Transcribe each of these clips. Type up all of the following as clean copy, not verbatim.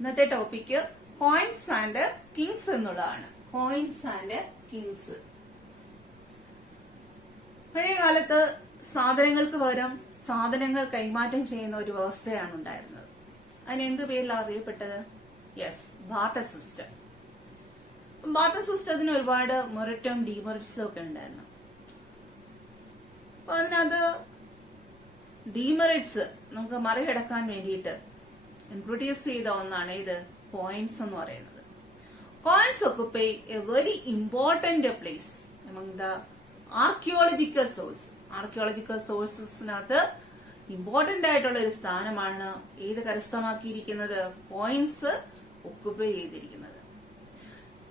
ഇന്നത്തെ topic coins and Kings എന്നുള്ളതാണ്. Coins and Kings. പഴയ കാലത്ത് സാധനങ്ങൾക്ക് പകരം സാധനങ്ങൾ കൈമാറ്റം ചെയ്യുന്ന ഒരു വ്യവസ്ഥയാണ് ഉണ്ടായിരുന്നത്. അതിന് എന്ത് പേരിലാണ് അറിയപ്പെട്ടത്? Yes, barter system. ബാർട്ടർ സിസ്റ്റത്തിന് ഒരുപാട് മെറിറ്റും ഡീമെറിറ്റ്സും ഒക്കെ ഉണ്ടായിരുന്നു. അപ്പൊ അതിനകത്ത് ഡീമെറിറ്റ്സ് നമുക്ക് മറികടക്കാൻ വേണ്ടിയിട്ട് ഇൻട്രൊഡ്യൂസ് ചെയ്ത ഒന്നാണ് ഇത് കോയിൻസ് എന്ന് പറയുന്നത്. Coins occupy a very important place among the archaeological source. Archaeological സോഴ്സസിനകത്ത് ഇമ്പോർട്ടന്റ് ആയിട്ടുള്ള ഒരു സ്ഥാനമാണ് ഏത് കരസ്ഥമാക്കിയിരിക്കുന്നത്? കോയിൻസ് occupy ചെയ്തിരിക്കുന്നത്.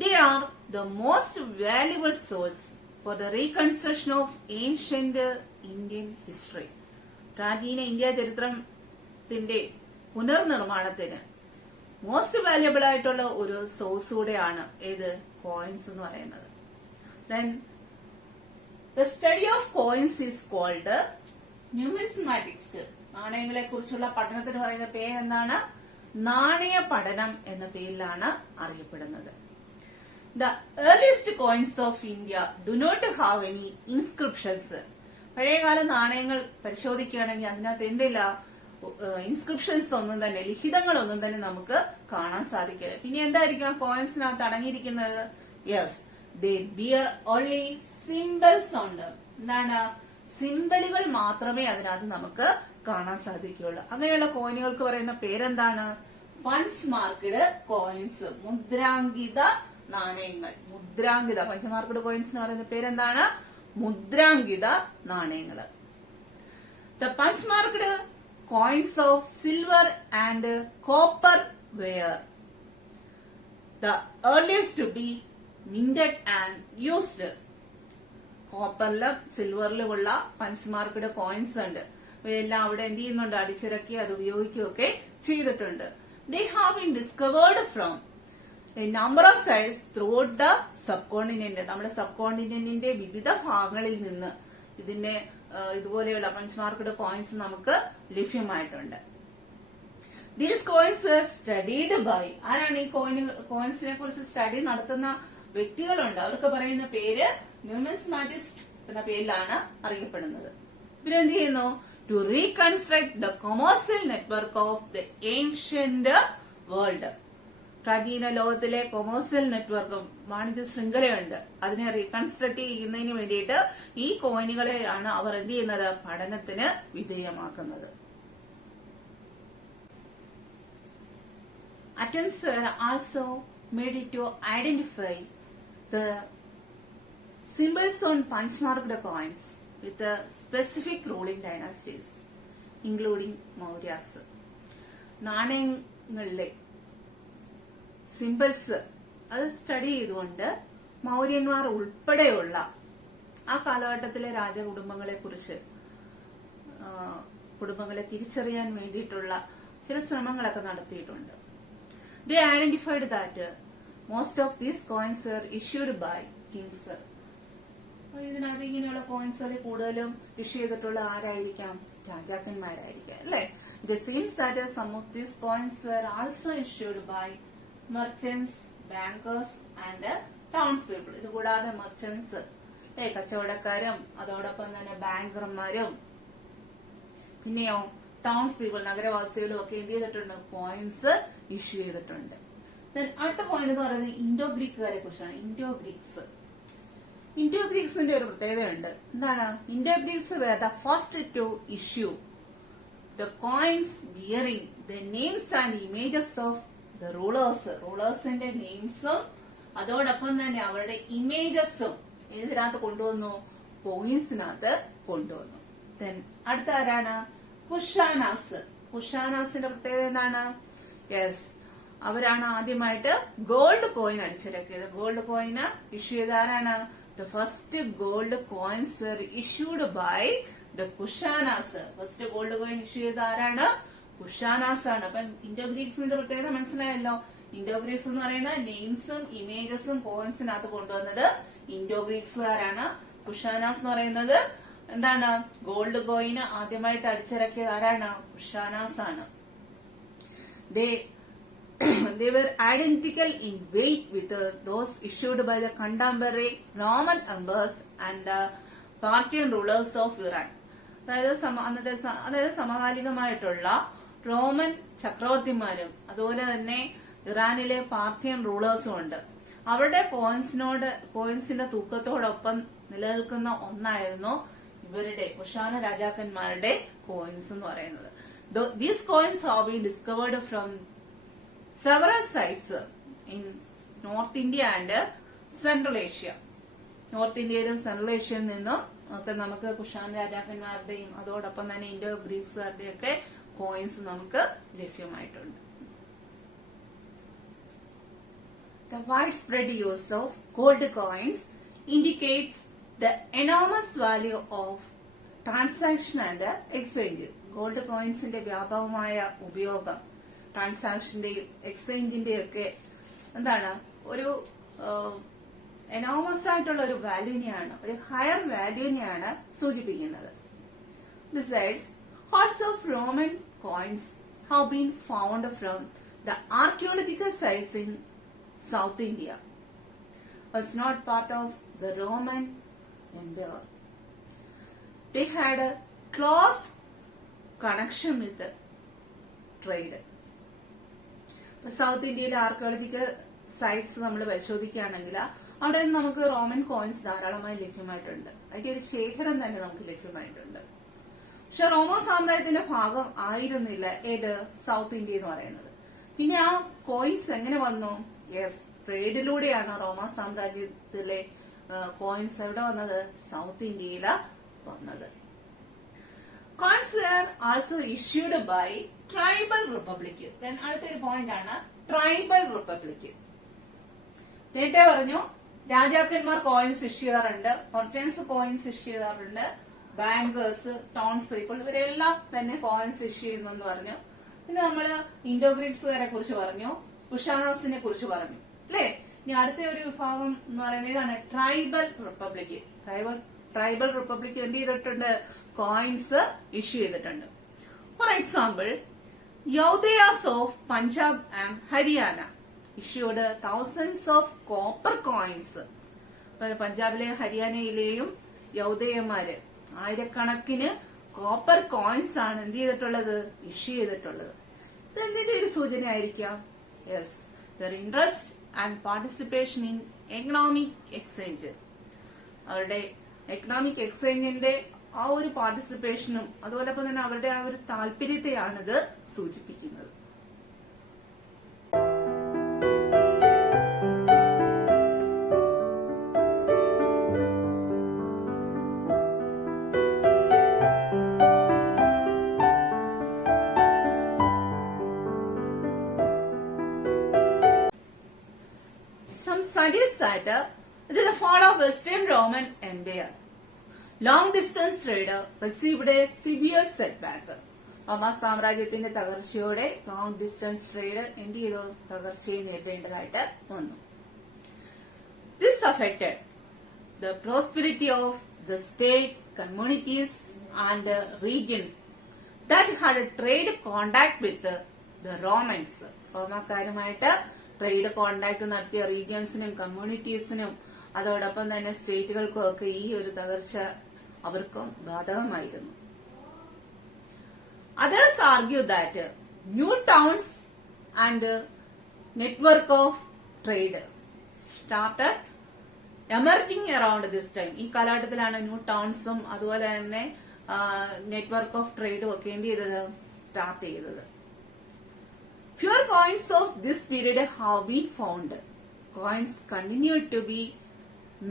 They are the most valuable source for the reconstruction of ancient Indian history. പ്രാചീന ഇന്ത്യ ചരിത്രത്തിന്റെ പുനർനിർമ്മാണത്തിന് മോസ്റ്റ് വാല്യബിൾ ആയിട്ടുള്ള ഒരു സോഴ്സ് കൂടെയാണ് ഏത് കോയിൻസ് എന്ന് പറയുന്നത്. Then the study of coins is called numismatics. നാണയങ്ങളെ കുറിച്ചുള്ള പഠനത്തിന് പറയുന്ന പേരെന്താണ്? നാണയ പഠനം എന്ന പേരിലാണ് അറിയപ്പെടുന്നത്. The earliest coins of India do not have any inscriptions. പഴയകാല നാണയങ്ങൾ പരിശോധിക്കുകയാണെങ്കിൽ അതിനകത്ത് എന്തില്ല? ഇൻസ്ക്രിപ്ഷൻസ് ഒന്നും തന്നെ, ലിഖിതങ്ങളൊന്നും തന്നെ നമുക്ക് കാണാൻ സാധിക്കില്ല. പിന്നെ എന്തായിരിക്കും കോയിൻസിനകത്ത് അടങ്ങിയിരിക്കുന്നത്? Yes, they bear only symbols on them. എന്താണ്? സിംബലുകൾ മാത്രമേ അതിനകത്ത് നമുക്ക് കാണാൻ സാധിക്കുകയുള്ളൂ. അങ്ങനെയുള്ള കോയിനുകൾക്ക് പറയുന്ന പേരെന്താണ്? പഞ്ച് മാർക്കഡ് കോയിൻസ്, മുദ്രാങ്കിത നാണയങ്ങൾ. മുദ്രാങ്കിത പഞ്ച് മാർക്കഡ് കോയിൻസിന് പറയുന്ന പേരെന്താണ്? മുദ്രാങ്കിത നാണയങ്ങൾ. The punch marked coins of silver and copper were the earliest to be minted and used. കോപ്പറിലും സിൽവറിലുമുള്ള പഞ്ച് മാർക്കഡ് കോയിൻസ് ഉണ്ട്. ഇവയെല്ലാം അവിടെ എന്ത് ചെയ്യുന്നുണ്ട്? അടിച്ചിറക്കി അത് ഉപയോഗിക്കുകയൊക്കെ ചെയ്തിട്ടുണ്ട്. They have been discovered from a number of sites throughout the subcontinent. നമ്മുടെ സബ് കോണ്ടിനെന്റിന്റെ വിവിധ ഭാഗങ്ങളിൽ നിന്ന് ഇതിന്റെ ഇതുപോലെയുള്ള പഞ്ച് മാർക്കഡ് കോയിൻസ് നമുക്ക് ലഭ്യമായിട്ടുണ്ട്. These coins were studied by, ആരാണ് ഈ കോയിൻസിനെ കുറിച്ച് സ്റ്റഡി നടത്തുന്ന വ്യക്തികളുണ്ട്. അവർക്ക് പറയുന്ന പേര് ന്യൂമിസ്മാറ്റിസ്റ്റ് എന്ന പേരിലാണ് അറിയപ്പെടുന്നത്. ഇവരെന്ത് ചെയ്യുന്നു? To reconstruct the commercial network of the ancient world. പ്രാചീന ലോകത്തിലെ കൊമേഴ്സ്യൽ നെറ്റ്വർക്കും വാണിജ്യ ശൃംഖലയുണ്ട്. അതിനെ റീകൺസ്ട്രക്ട് ചെയ്യുന്നതിന് വേണ്ടിയിട്ട് ഈ കോയിനുകളെയാണ് അവർ എന്ത് ചെയ്യുന്നത്? പഠനത്തിന് വിധേയമാക്കുന്നത്. Attempts were also made to identify the symbols on punch-marked coins with the specific ruling dynasties, including Mauryas. നാണയങ്ങളിലെ സിംബൽസ് അത് സ്റ്റഡി ചെയ്തുകൊണ്ട് മൗര്യന്മാർ ഉൾപ്പെടെയുള്ള ആ കാലഘട്ടത്തിലെ രാജകുടുംബങ്ങളെ കുറിച്ച് കുടുംബങ്ങളെ തിരിച്ചറിയാൻ വേണ്ടിയിട്ടുള്ള ചില ശ്രമങ്ങളൊക്കെ നടത്തിയിട്ടുണ്ട്. They identified that most of these coins were issued by kings. ഇതിനകത്ത് ഇങ്ങനെയുള്ള കോയിൻസുകൾ കൂടുതലും ഇഷ്യൂ ചെയ്തിട്ടുള്ള ആരായിരിക്കാം? രാജാക്കന്മാരായിരിക്കാം, അല്ലെ? It seems that some of these coins were also issued by merchants, bankers and townspeople. ഇത് കൂടാതെ മെർച്ചന്റ്സ്, കച്ചവടക്കാരും അതോടൊപ്പം തന്നെ ബാങ്കർമാരും പിന്നെയോ ടൗൺസ് പീപ്പിൾ, നഗരവാസികളും ഒക്കെ എന്ത് ചെയ്തിട്ടുണ്ട്? കോയിൻസ് ഇഷ്യൂ ചെയ്തിട്ടുണ്ട്. അടുത്ത പോയിന്റ് എന്ന് പറയുന്നത് ഇൻഡോ ഗ്രീക്കുകാരെ കുറിച്ചാണ്. ഇൻഡോ ഗ്രീക്സിന്റെ ഒരു പ്രത്യേകതയുണ്ട്. എന്താണ്? Indo Greeks were the first to issue the coins bearing the names and images of the rulers. റൂളേഴ്സിന്റെ നെയിംസും അതോടൊപ്പം തന്നെ അവരുടെ ഇമേജസും ഇതിനകത്ത് കൊണ്ടുവന്നു? കോയിൻസിനകത്ത് കൊണ്ടുവന്നു. അടുത്ത ആരാണ്? കുഷാനാസ്. കുഷാനാസിന്റെ പ്രത്യേകത എന്താണ്? യെസ്, അവരാണ് ആദ്യമായിട്ട് ഗോൾഡ് കോയിൻ അടിച്ചിറക്കിയത്. ഗോൾഡ് കോയിന് ഇഷ്യൂ ചെയ്ത ആരാണ്? The first gold coins were issued by the Kushanas. First gold coin issue ചെയ്ത ആരാണ്? കുഷാനാസ് ആണ്. അപ്പൊ ഇൻഡോ ഗ്രീക്സിന്റെ പ്രത്യേകത മനസ്സിലായല്ലോ. ഇൻഡോ ഗ്രീക്സ് എന്ന് പറയുന്ന നെയിംസും ഇമേജസും കോയിൻസിനകത്ത് കൊണ്ടുവന്നത് ഇൻഡോ ഗ്രീക്സുകാരാണ്. കുഷാനാസ് എന്ന് പറയുന്നത് എന്താണ്? ഗോൾഡ് കോയിന് ആദ്യമായിട്ട് അടിച്ചിറക്കിയത് ആരാണ്? കുഷാനാസ് ആണ്. They they were identical in weight with those issued by the contemporary Roman emperors and the Parthian rulers of Iran. അതായത് സമകാലികമായിട്ടുള്ള റോമൻ ചക്രവർത്തിമാരും അതുപോലെ തന്നെ ഇറാനിലെ പാർഥിയൻ റൂളേഴ്സും ഉണ്ട്. അവരുടെ കോയിൻസിന്റെ തൂക്കത്തോടൊപ്പം നിലനിൽക്കുന്ന ഒന്നായിരുന്നു ഇവരുടെ കുഷാന രാജാക്കന്മാരുടെ കോയിൻസ് എന്ന് പറയുന്നത്. These coins have been discovered from several sites in North India and Central Asia. North ഇന്ത്യയിലും സെൻട്രൽ ഏഷ്യയിൽ നിന്നും ഒക്കെ നമുക്ക് കുഷാൻ രാജാക്കന്മാരുടെയും അതോടൊപ്പം തന്നെ ഇൻഡോ ഗ്രീസുകാരുടെയും ഒക്കെ കോയിൻസ് നമുക്ക് ലഭ്യമായിട്ടുണ്ട്. The widespread use of gold coins indicates the enormous value of transaction and exchange. Gold കോയിൻസിന്റെ വ്യാപകമായ ഉപയോഗം ട്രാൻസാക്ഷന്റെയും എക്സ്ചേഞ്ചിന്റെയും ഒക്കെ എന്താണ് ഒരു എനോമസ് ആയിട്ടുള്ള ഒരു വാല്യൂനെയാണ്, ഒരു ഹയർ വാല്യൂനെയാണ് സൂചിപ്പിക്കുന്നത്. Besides, hordes of Roman coins have been found from the archaeological sites in South India. Was not part of the Roman Empire. They had a close connection with the trade. South ഇന്ത്യയിലെ archaeological sites നമ്മൾ പരിശോധിക്കുകയാണെങ്കിൽ അവിടെ നിന്ന് നമുക്ക് Roman coins ധാരാളമായി ലഭ്യമായിട്ടുണ്ട്. അതിന്റെ ഒരു ശേഖരം തന്നെ നമുക്ക് ലഭ്യമായിട്ടുണ്ട്. പക്ഷെ റോമ സാമ്രാജ്യത്തിന്റെ ഭാഗം ആയിരുന്നില്ല ഏത് സൗത്ത് ഇന്ത്യ എന്ന് പറയുന്നത്. പിന്നെ ആ കോയിൻസ് എങ്ങനെ വന്നു? യെസ്, ട്രേഡിലൂടെയാണ് റോമ സാമ്രാജ്യത്തിലെ കോയിൻസ് എവിടെ വന്നത്? സൗത്ത് ഇന്ത്യയില് വന്നത്. Coins were also issued by tribal republic. Then അടുത്തൊരു പോയിന്റ് ആണ് ട്രൈബൽ റിപ്പബ്ലിക്. നേരത്തെ പറഞ്ഞു രാജാക്കന്മാർ കോയിൻസ് ഇഷ്യൂ ചെയ്യാറുണ്ട്, മെർച്ചന്റ്സ് കോയിൻസ് ഇഷ്യൂ ചെയ്യാറുണ്ട്, ബാങ്കേഴ്സ്, ടൗൺസ് പീപ്പിൾ ഇവരെല്ലാം തന്നെ കോയിൻസ് ഇഷ്യൂ ചെയ്യുന്നു പറഞ്ഞു. പിന്നെ നമ്മള് ഇൻഡോ ഗ്രീക്സുകാരെ കുറിച്ച് പറഞ്ഞു, കുഷാനാസിനെ കുറിച്ച് പറഞ്ഞു അല്ലേ. ഇനി അടുത്ത ഒരു വിഭാഗം എന്ന് പറയുന്നത് ഇതാണ് ട്രൈബൽ റിപ്പബ്ലിക്. ട്രൈബൽ റിപ്പബ്ലിക് എന്ത് ചെയ്തിട്ടുണ്ട്? കോയിൻസ് ഇഷ്യൂ ചെയ്തിട്ടുണ്ട്. For example, Yaudheyas of Punjab and Haryana issued thousands of copper coins. പഞ്ചാബിലെ ഹരിയാനയിലെയും യൗദയന്മാര് ആയിരക്കണക്കിന് കോപ്പർ കോയിൻസ് ആണ് എന്ത് ചെയ്തിട്ടുള്ളത്? ഇഷ്യൂ ചെയ്തിട്ടുള്ളത്. ഇത് എന്തിന്റെ ഒരു സൂചന ആയിരിക്കാം? Yes, there interest and participation in economic exchange. അവരുടെ എക്കണോമിക് എക്സ്ചേഞ്ചിന്റെ ആ ഒരു പാർട്ടിസിപ്പേഷനും അതോടൊപ്പം തന്നെ അവരുടെ ആ ഒരു താല്പര്യത്തെയാണിത് സൂചിപ്പിക്കുന്നത്. Some suggest that it is the fall of Western Roman Empire. Long distance trade received a severe setback. റോമ സാമ്രാജ്യത്തിന്റെ തകർച്ചയോടെ ലോങ് ഡിസ്റ്റൻസ് ട്രേഡ് എന്ത് ചെയ്തു? തകർച്ചയെ നേരിടേണ്ടതായിട്ട് വന്നു. This affected the prosperity of the state, communities and regions that had trade contact with the Romans. റോമാക്കാരുമായിട്ട് trade contact നടത്തിയ റീജിയൻസിനും കമ്മ്യൂണിറ്റീസിനും അതോടൊപ്പം തന്നെ സ്റ്റേറ്റുകൾക്കും ഒക്കെ ഈ ഒരു തകർച്ച അവർക്കും ബാധകമായിരുന്നു. Others argue that new towns and network of trade started emerging around this time. ഈ കാലഘട്ടത്തിലാണ് ന്യൂ ടൗൺസും അതുപോലെ തന്നെ നെറ്റ്വർക്ക് ഓഫ് ട്രേഡും ഒക്കെ എന്ത് ചെയ്തത്? സ്റ്റാർട്ട് ചെയ്തത്. Fewer coins of this period have been found. Coins continue to be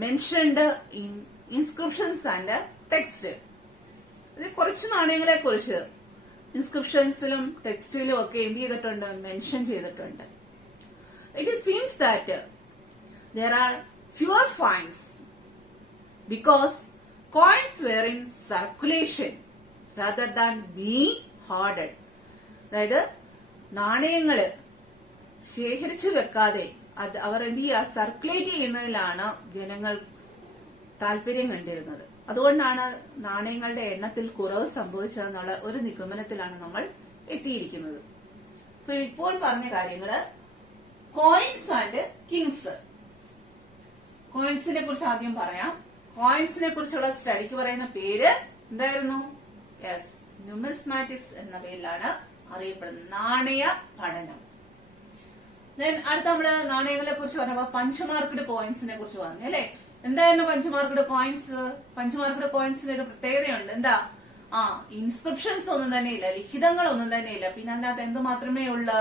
mentioned in inscriptions and text. ഇത് കുറച്ച് നാണയങ്ങളെ കുറിച്ച് ഇൻസ്ക്രിപ്ഷൻസിലും ടെക്സ്റ്റിലും ഒക്കെ എന്ത് ചെയ്തിട്ടുണ്ട്? മെൻഷൻ ചെയ്തിട്ടുണ്ട്. It seems that there are fewer finds because coins were in circulation rather than being hoarded. അതായത് നാണയങ്ങള് ശേഖരിച്ചു വെക്കാതെ അവർ എന്ത് ചെയ്യുക? സർക്കുലേറ്റ് ചെയ്യുന്നതിലാണ് ജനങ്ങൾ താല്പര്യം കണ്ടിരുന്നത്. അതുകൊണ്ടാണ് നാണയങ്ങളുടെ എണ്ണത്തിൽ കുറവ് സംഭവിച്ചതെന്നുള്ള ഒരു നിഗമനത്തിലാണ് നമ്മൾ എത്തിയിരിക്കുന്നത്. ഇപ്പോൾ പറഞ്ഞ കാര്യങ്ങള് കോയിൻസ് ആൻഡ് കിങ്സ്. കോയിൻസിനെ കുറിച്ച് ആദ്യം പറയാം. കോയിൻസിനെ കുറിച്ചുള്ള സ്റ്റഡിക്ക് പറയുന്ന പേര് എന്തായിരുന്നു? യെസ്, ന്യൂമിസ്മാറ്റിക്സ് എന്ന പേരിലാണ് അറിയപ്പെടുന്നത്. നാണയ പഠനം. അടുത്ത നമ്മള് നാണയങ്ങളെ കുറിച്ച് പറഞ്ഞപ്പോ പഞ്ചമാർക്കഡ് കോയിൻസിനെ കുറിച്ച് പറഞ്ഞു അല്ലെ. എന്തായിരുന്നു പഞ്ചമാർക്കഡ് കോയിൻസ്? പഞ്ചമാർക്കഡ് കോയിൻസിന് ഒരു പ്രത്യേകതയുണ്ട്. എന്താ? ഇൻസ്ക്രിപ്ഷൻസ് ഒന്നും തന്നെ ഇല്ല, ലിഖിതങ്ങൾ ഒന്നും തന്നെ ഇല്ല. പിന്നെ അതിനകത്ത് എന്ത് മാത്രമേ ഉള്ളൂ?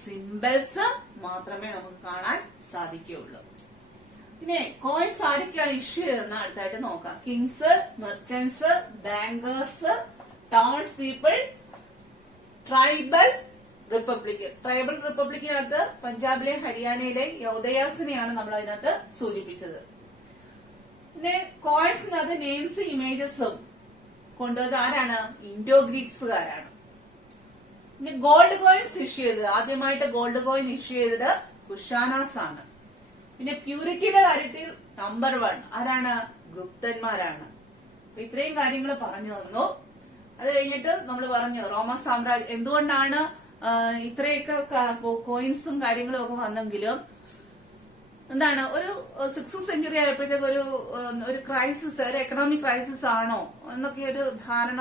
സിംബൽസ് മാത്രമേ നമുക്ക് കാണാൻ സാധിക്കുകയുള്ളൂ. പിന്നെ കോയിൻസ് ആരൊക്കെയാണ് ഇഷ്യൂ ചെയ്തതെന്ന് അടുത്തായിട്ട് നോക്കാം. Kings, merchants, bankers, towns people, tribal republic. ട്രൈബൽ റിപ്പബ്ലിക്കിനകത്ത് പഞ്ചാബിലെ ഹരിയാനയിലെ യൗദയാസിനെയാണ് നമ്മൾ അതിനകത്ത് സൂചിപ്പിച്ചത്. പിന്നെ കോയിൻസിനകത്ത് നെയിംസ് ഇമേജസും കൊണ്ടുവന്നത് ആരാണ്? ഇൻഡോ ഗ്രീക്സുകാരാണ്. പിന്നെ ഗോൾഡ് കോയിൻസ് ഇഷ്യൂ ചെയ്തത്, ആദ്യമായിട്ട് ഗോൾഡ് കോയിൻ ഇഷ്യൂ ചെയ്തത് കുഷാനാസ് ആണ്. പിന്നെ പ്യൂരിറ്റിയുടെ കാര്യത്തിൽ നമ്പർ 1 ആരാണ്? ഗുപ്തന്മാരാണ്. ഇത്രയും കാര്യങ്ങൾ പറഞ്ഞു തന്നു. അത് കഴിഞ്ഞിട്ട് നമ്മൾ പറഞ്ഞു റോമ സാമ്രാജ്യം എന്തുകൊണ്ടാണ് ഇത്രയൊക്കെ കോയിൻസും കാര്യങ്ങളും ഒക്കെ വന്നെങ്കിലും എന്താണ് ഒരു 6th സെഞ്ചുറി ആയപ്പോഴത്തേക്ക് ഒരു ക്രൈസിസ്, ഒരു എക്കണോമിക് ക്രൈസിസ് ആണോ എന്നൊക്കെ ഒരു ധാരണ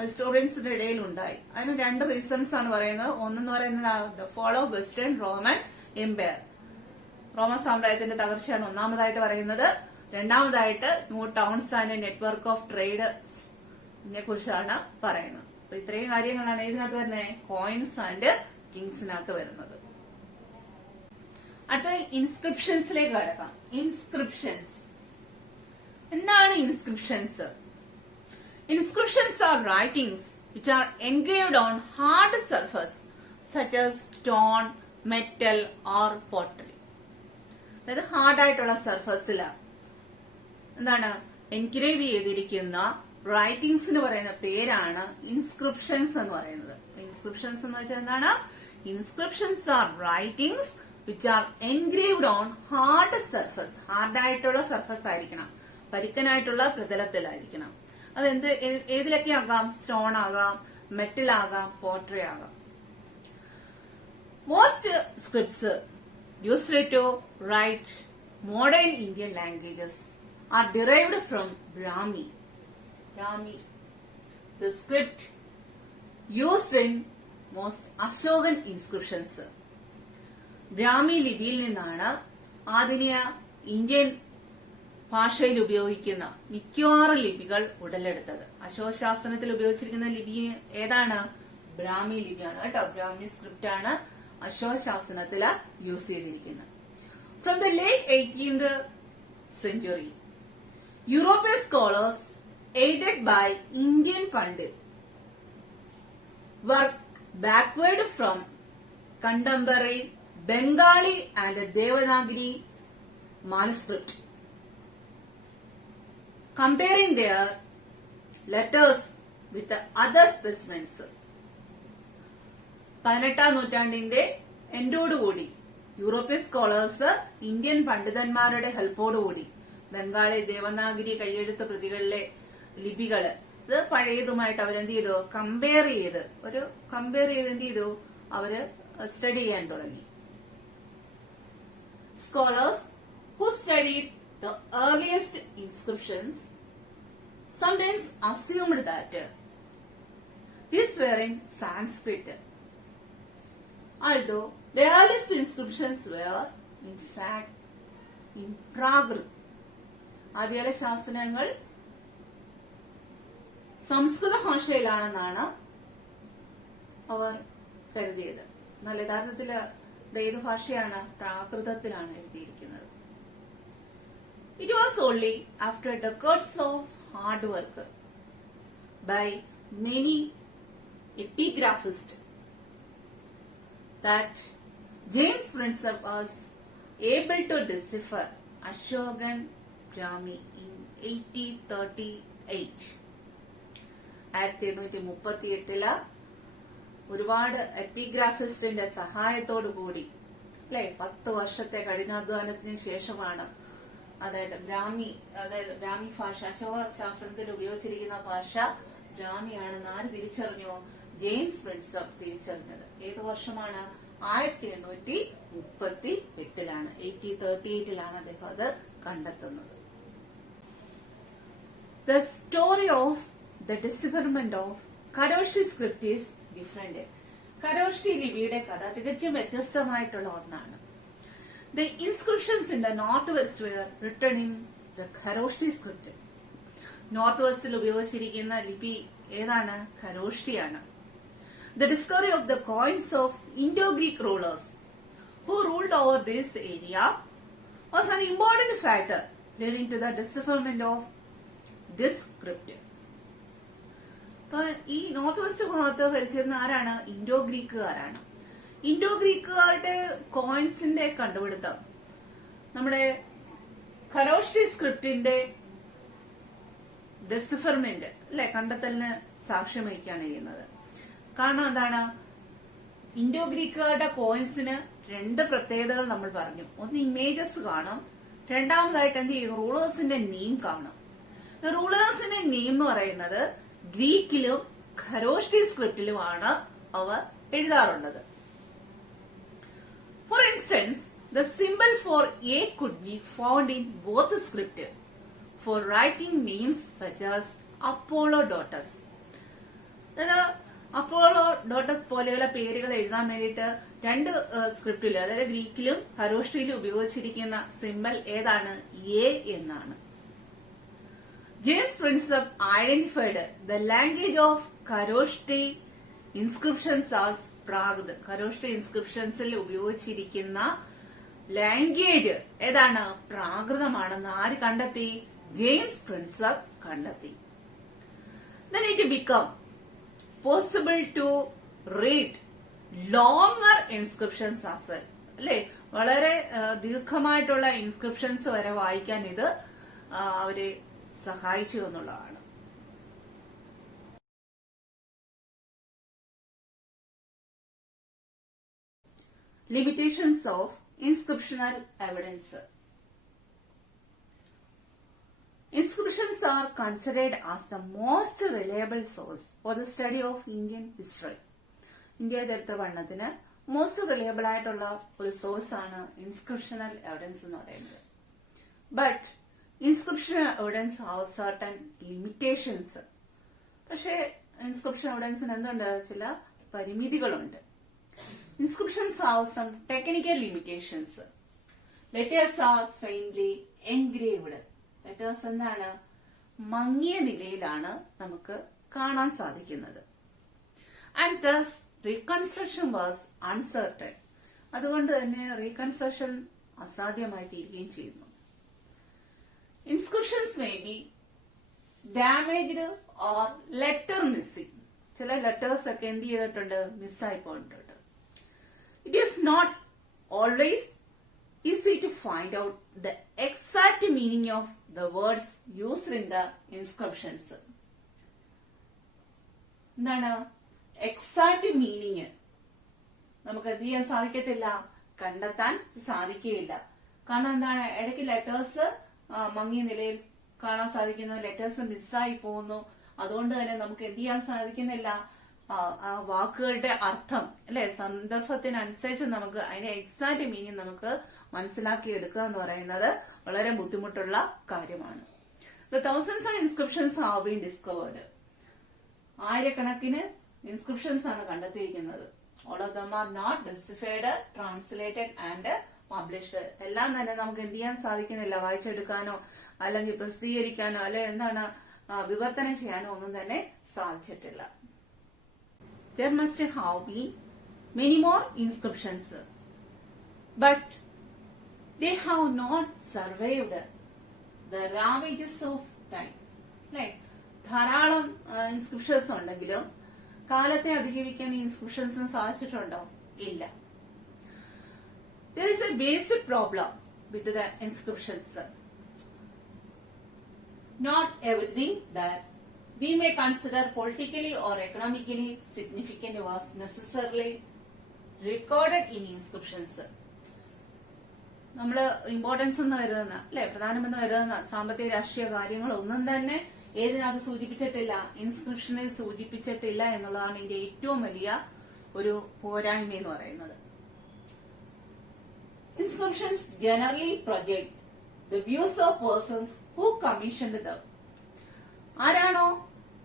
ഹിസ്റ്റോറിയൻസിന്റെ ഇടയിൽ ഉണ്ടായി. അതിന് 2 റീസൺസ് ആണ് പറയുന്നത്. ഒന്നെന്ന് പറയുന്നത് ഫോളോ വെസ്റ്റേൺ റോമൻ എംപയർ, റോമ സാമ്രാജ്യത്തിന്റെ തകർച്ചയാണ് ഒന്നാമതായിട്ട് പറയുന്നത്. രണ്ടാമതായിട്ട് new towns and network of ട്രേഡിനെ കുറിച്ചാണ് പറയുന്നത്. അപ്പൊ ഇത്രയും കാര്യങ്ങളാണ് ഇതിനകത്ത് വരുന്നത്, കോയിൻസ് ആൻഡ് കിങ്സിനകത്ത് വരുന്നത്. അടുത്ത ഇൻസ്ക്രിപ്ഷൻസിലേക്ക് കടക്കാം. ഇൻസ്ക്രിപ്ഷൻസ് എന്താണ്? Inscriptions are writings which are engraved on hard surface such as stone, metal or pottery. അതായത് ഹാർഡ് ആയിട്ടുള്ള സർഫസിലാണ് എന്താണ് എൻഗ്രേവ് ചെയ്തിരിക്കുന്ന റൈറ്റിംഗ്സിന് പറയുന്ന പേരാണ് ഇൻസ്ക്രിപ്ഷൻസ് എന്ന് പറയുന്നത്. ഇൻസ്ക്രിപ്ഷൻസ് എന്ന് വെച്ചാൽ എന്താണ്? Inscriptions are writings which are engraved on hard surface. ഹാർഡായിട്ടുള്ള സർഫസ് ആയിരിക്കണം, പരുക്കനായിട്ടുള്ള പ്രതലത്തിലായിരിക്കണം. അതെന്ത് ഏതിലൊക്കെ ആകാം? സ്റ്റോൺ ആകാം, മെറ്റൽ ആകാം, പോട്ടറി ആകാം. Most scripts used to write modern Indian languages are derived from Brahmi. The script used in most Ashokan inscriptions. Brahmi ലിപിയിൽ നിന്നാണ് ആധുനിക ഇന്ത്യൻ ഭാഷയിൽ ഉപയോഗിക്കുന്ന മിക്കവാറും ലിപികൾ ഉടലെടുത്തത്. അശോക ശാസനത്തിൽ ഉപയോഗിച്ചിരിക്കുന്ന ലിപി ഏതാണ്? ബ്രാഹ്മി ലിപിയാണ് കേട്ടോ. ബ്രാഹ്മി സ്ക്രിപ്റ്റ് ആണ് അശോക ശാസനത്തില് യൂസ് ചെയ്തിരിക്കുന്നത്. From the late 18th century, European scholars aided by Indian Pandit worked backward from contemporary Bengali and Devanagari manuscript, comparing their letters with the other specimens. 18ാം നൂറ്റാണ്ടിന്റെ എൻഡോടുകൂടി യൂറോപ്യൻ സ്കോളേഴ്സ് ഇന്ത്യൻ പണ്ഡിതന്മാരുടെ ഹെൽപ്പോടുകൂടി ബംഗാളി ദേവനാഗിരി കൈയെഴുത്ത് പ്രതികളിലെ ലിപികള് ഇത് പഴയതുമായിട്ട് അവരെന്ത് ചെയ്തു? Compare ചെയ്ത് എന്ത് ചെയ്തു? അവര് സ്റ്റഡി ചെയ്യാൻ തുടങ്ങി. Scholars who studied the earliest inscriptions sometimes assumed that these were in Sanskrit, although the earliest inscriptions were in fact in Prakrit. ആദ്യകാല ശാസനങ്ങൾ സംസ്കൃത ഭാഷയിലാണെന്നാണ് അവർ കരുതിയത്. എന്നാൽ യഥാർത്ഥത്തില് ഏത് ഭാഷയാണ്? പ്രാകൃതത്തിലാണ് എഴുതിയിരിക്കുന്നത്. It was only after decades of hard work by many epigraphists that James Prinsep was able to decipher Ashokan Brahmi in 1838. 1838 ഒരുപാട് എപ്പിഗ്രാഫിസ്റ്റിന്റെ സഹായത്തോടു കൂടി അല്ലെ 10 വർഷത്തെ കഠിനാധ്വാനത്തിന് ശേഷമാണ് അതായത് ബ്രാഹ്മി ഭാഷ, അശോക ശാസ്ത്രത്തിൽ ഉപയോഗിച്ചിരിക്കുന്ന ഭാഷ ബ്രാഹ്മിയാണെന്ന് ആര് തിരിച്ചറിഞ്ഞു? ജെയിംസ് പ്രിൻസപ്പ് തിരിച്ചറിഞ്ഞത്. ഏത് വർഷമാണ്? 1838 1838 അദ്ദേഹം അത് കണ്ടെത്തുന്നത്. The story of the decipherment of Kharoshthi script is different. Kharosthi ലിപിയുടെ കഥ തികച്ചും വ്യത്യസ്തമായിട്ടുള്ള ഒന്നാണ്. The inscriptions in the northwest were written in the Kharoshthi script. North വെസ്റ്റിൽ ഉപയോഗിച്ചിരിക്കുന്ന ലിപി ഏതാണ്? ഖരോഷ്ഠിയാണ്. The discovery of the coins of Indo-Greek rulers who ruled over this area was an important factor leading to the decipherment of this script. അപ്പൊ ഈ north west ഭാഗത്ത് ഭരിച്ചിരുന്ന ആരാണ്? Indo ഗ്രീക്കുകാരാണ്. Indo ഗ്രീക്കുകാരുടെ കോയിൻസിന്റെ കണ്ടുപിടുത്തം നമ്മുടെ ഖരോഷ്ഠി സ്ക്രിപ്റ്റിന്റെ ഡെസിഫർമെന്റ് അല്ലെ കണ്ടെത്തലിന് സാക്ഷ്യം വഹിക്കുകയാണ് ചെയ്യുന്നത്. കാരണം എന്താണ്? ഇൻഡോ ഗ്രീക്കുകാരുടെ കോയിൻസിന് രണ്ട് പ്രത്യേകതകൾ നമ്മൾ പറഞ്ഞു. ഒന്ന് ഇമേജസ് കാണും, രണ്ടാമതായിട്ട് എന്ത് ചെയ്യും? റൂളേഴ്സിന്റെ നെയിം കാണും. റൂളേഴ്സിന്റെ നെയിം എന്ന് പറയുന്നത് ഗ്രീക്കിലും ഖരോഷ്ഠി സ്ക്രിപ്റ്റിലുമാണ് അവർ എഴുതാറുള്ളത്. For instance, the symbol for A could be found in both script for writing names such as Apollodotus. അപ്പോളോഡോട്ടസ് പോലെയുള്ള പേരുകൾ എഴുതാൻ വേണ്ടിയിട്ട് രണ്ട് സ്ക്രിപ്റ്റിലും, അതായത് ഗ്രീക്കിലും ഖരോഷ്ഠിയിലും ഉപയോഗിച്ചിരിക്കുന്ന സിമ്പൽ ഏതാണ്? എ എന്നാണ്. James Prinsep identified the language of Kharoshthi inscriptions as Prakrit. Kharoshthi ഇൻസ്ക്രിപ്ഷൻസിൽ ഉപയോഗിച്ചിരിക്കുന്ന ലാംഗ്വേജ് ഏതാണ്? പ്രാകൃതമാണെന്ന് ആര് കണ്ടെത്തി? ജെയിംസ് പ്രിൻസപ്പ് കണ്ടെത്തി. Then it became possible to read longer inscriptions as well. അല്ലെ, വളരെ ദീർഘമായിട്ടുള്ള ഇൻസ്ക്രിപ്ഷൻസ് വരെ വായിക്കാൻ ഇത് അവരെ സഹായിച്ചു എന്നുള്ളതാണ്. Limitations of inscriptional evidence. Inscriptions are considered as the most reliable source for the study of Indian history. India ചരിത്ര പഠനത്തിന് മോസ്റ്റ് റിലയബിൾ ആയിട്ടുള്ള ഒരു സോഴ്സ് ആണ് ഇൻസ്ക്രിപ്ഷണൽ എവിഡൻസ് എന്ന് പറയുന്നത്. But inscriptional evidence have certain limitations. പക്ഷേ ഇൻസ്ക്രിപ്ഷൻ എവിഡൻസിന് എന്തുണ്ട്? ചില പരിമിതികളുണ്ട്. Inscriptions have some technical limitations. Letters are faintly engraved. Letters എന്താണ്? മങ്ങിയ നിലയിലാണ് നമുക്ക് കാണാൻ സാധിക്കുന്നത്. And thus reconstruction was uncertain. അതുകൊണ്ട് തന്നെ റീകൺസ്ട്രക്ഷൻ അസാധ്യമായി തീരുകയും ചെയ്യുന്നു. Inscriptions may be damaged or letter missing. ചില ലെറ്റേഴ്സ് ഒക്കെ എന്ത് ചെയ്തിട്ടുണ്ട്? മിസ്സായി പോയിട്ടുണ്ട്. It is not always easy to find out the exact meaning of the words used in the inscriptions. എന്താണ് എക്സാക്ട് മീനിങ്? നമുക്ക് എന്ത് ചെയ്യാൻ സാധിക്കത്തില്ല, കണ്ടെത്താൻ സാധിക്കുകയില്ല. കാരണം എന്താണ്? ഇടയ്ക്ക് ലെറ്റേഴ്സ് മങ്ങിയ നിലയിൽ കാണാൻ സാധിക്കുന്നു, ലെറ്റേഴ്സ് മിസ്സായി പോകുന്നു. അതുകൊണ്ട് തന്നെ നമുക്ക് എന്ത് ചെയ്യാൻ സാധിക്കുന്നില്ല, ആ വാക്കുകളുടെ അർത്ഥം അല്ലെ സന്ദർഭത്തിനനുസരിച്ച് നമുക്ക് അതിന്റെ എക്സാക്ട് മീനിങ് നമുക്ക് മനസ്സിലാക്കി എടുക്കുക എന്ന് പറയുന്നത് വളരെ ബുദ്ധിമുട്ടുള്ള കാര്യമാണ്. The thousands of inscriptions have been discovered. ആയിരക്കണക്കിന് ഇൻസ്ക്രിപ്ഷൻസ് ആണ് കണ്ടെത്തിയിരിക്കുന്നത്. All of them are not deciphered, translated and published. എല്ലാം തന്നെ നമുക്ക് എന്ത് ചെയ്യാൻ സാധിക്കുന്നില്ല, വായിച്ചെടുക്കാനോ അല്ലെങ്കിൽ പ്രസിദ്ധീകരിക്കാനോ അല്ലെ എന്താണ് വിവർത്തനം ചെയ്യാനോ ഒന്നും തന്നെ സാധിച്ചിട്ടില്ല. There must have been many more inscriptions, but they have not survived the ravages of time. Like, ധാരാളം ഇൻസ്ക്രിപ്ഷൻസ് ഉണ്ടെങ്കിലും കാലത്തെ അതിജീവിക്കാൻ ഈ ഇൻസ്ക്രിപ്ഷൻസിന് സാധിച്ചിട്ടുണ്ടോ? ഇല്ല. There is a basic problem with the inscriptions. Not everything that we may consider politically or economically significant was necessarily recorded in inscriptions. നമ്മൾ importance എന്ന് കരുതുന്ന അല്ലെ പ്രധാനമെന്ന് കരുതുന്ന സാമ്പത്തിക രാഷ്ട്രീയ കാര്യങ്ങളൊന്നും തന്നെ ഏതിനകത്ത് സൂചിപ്പിച്ചിട്ടില്ല, ഇൻസ്ക്രിപ്ഷനിൽ സൂചിപ്പിച്ചിട്ടില്ല എന്നുള്ളതാണ് ഇതിന്റെ ഏറ്റവും വലിയ ഒരു പോരായ്മ എന്ന് പറയുന്നത്. Inscriptions generally project the views of persons who commissioned them. ആരാണോ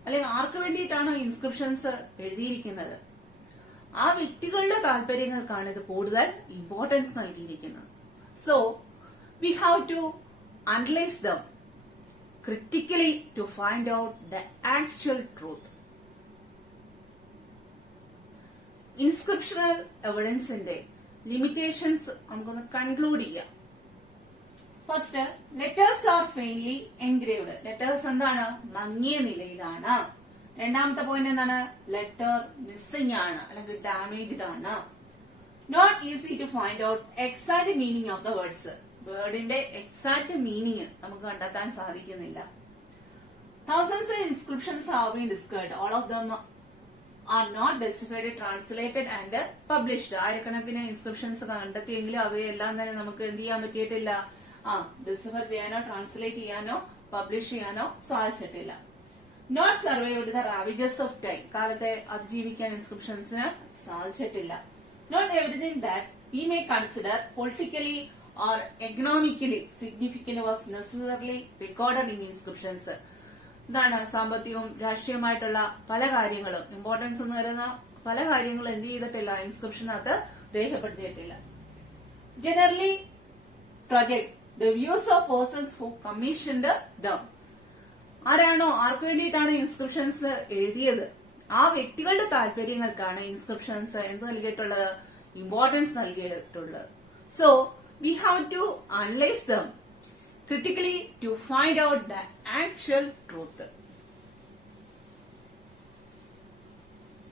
അല്ലെങ്കിൽ ആർക്ക് വേണ്ടിയിട്ടാണോ ഇൻസ്ക്രിപ്ഷൻസ് എഴുതിയിരിക്കുന്നത് ആ വ്യക്തികളുടെ താല്പര്യങ്ങൾക്കാണ് ഇത് കൂടുതൽ ഇമ്പോർട്ടൻസ് നൽകിയിരിക്കുന്നത്. So we have to analyse them critically to find out the actual truth. Inscriptional എവിഡൻസിന്റെ ലിമിറ്റേഷൻസ് നമുക്കൊന്ന് കൺക്ലൂഡ് ചെയ്യാം. First, letters are faintly engraved. Letters എന്താണ്? മങ്ങിയ നിലയിലാണ്. രണ്ടാമത്തെ പോയിന്റ് എന്താണ്? ലെറ്റർ മിസ്സിംഗ് ആണ് അല്ലെങ്കിൽ ഡാമേജ്ഡ് ആണ്. Not easy to find out exact meaning of the words. വേർഡിന്റെ എക്സാക്ട് മീനിങ് നമുക്ക് കണ്ടെത്താൻ സാധിക്കുന്നില്ല. Thousands of inscriptions have been discovered. All of them are not deciphered, translated and published. ആയിരക്കണക്കിന് inscriptions കണ്ടെത്തിയെങ്കിലും അവയെല്ലാം തന്നെ നമുക്ക് എന്ത് ചെയ്യാൻ പറ്റിയിട്ടില്ല? ഡിസിഫർ ചെയ്യാനോ ട്രാൻസ്ലേറ്റ് ചെയ്യാനോ പബ്ലിഷ് ചെയ്യാനോ സാധിച്ചിട്ടില്ല. Not survived the ravages of time. കാലത്തെ അതിജീവിക്കാൻ ഇൻസ്ക്രിപ്ഷൻസിന് സാധിച്ചിട്ടില്ല. Not everything that we may consider politically or economically significant was necessarily recorded in inscriptions. ഇതാണ് സാമ്പത്തികവും രാഷ്ട്രീയമായിട്ടുള്ള പല കാര്യങ്ങളും, ഇമ്പോർട്ടൻസ് എന്ന് പറയുന്ന പല കാര്യങ്ങളും എന്ത് ചെയ്തിട്ടില്ല? ഇൻസ്ക്രിപ്ഷനകത്ത് രേഖപ്പെടുത്തിയിട്ടില്ല. Generally project the views of persons who commissioned them. ആരാണോ ആർക്ക് വേണ്ടിയിട്ടാണ് ഇൻസ്ക്രിപ്ഷൻസ് എഴുതിയത് ആ വ്യക്തികളുടെ താല്പര്യങ്ങൾക്കാണ് ഇൻസ്ക്രിപ്ഷൻസ് എന്ത് നൽകിയിട്ടുള്ളത്? ഇമ്പോർട്ടൻസ് നൽകിയിട്ടുള്ളത്. So we have to analyse them critically to find out the actual truth.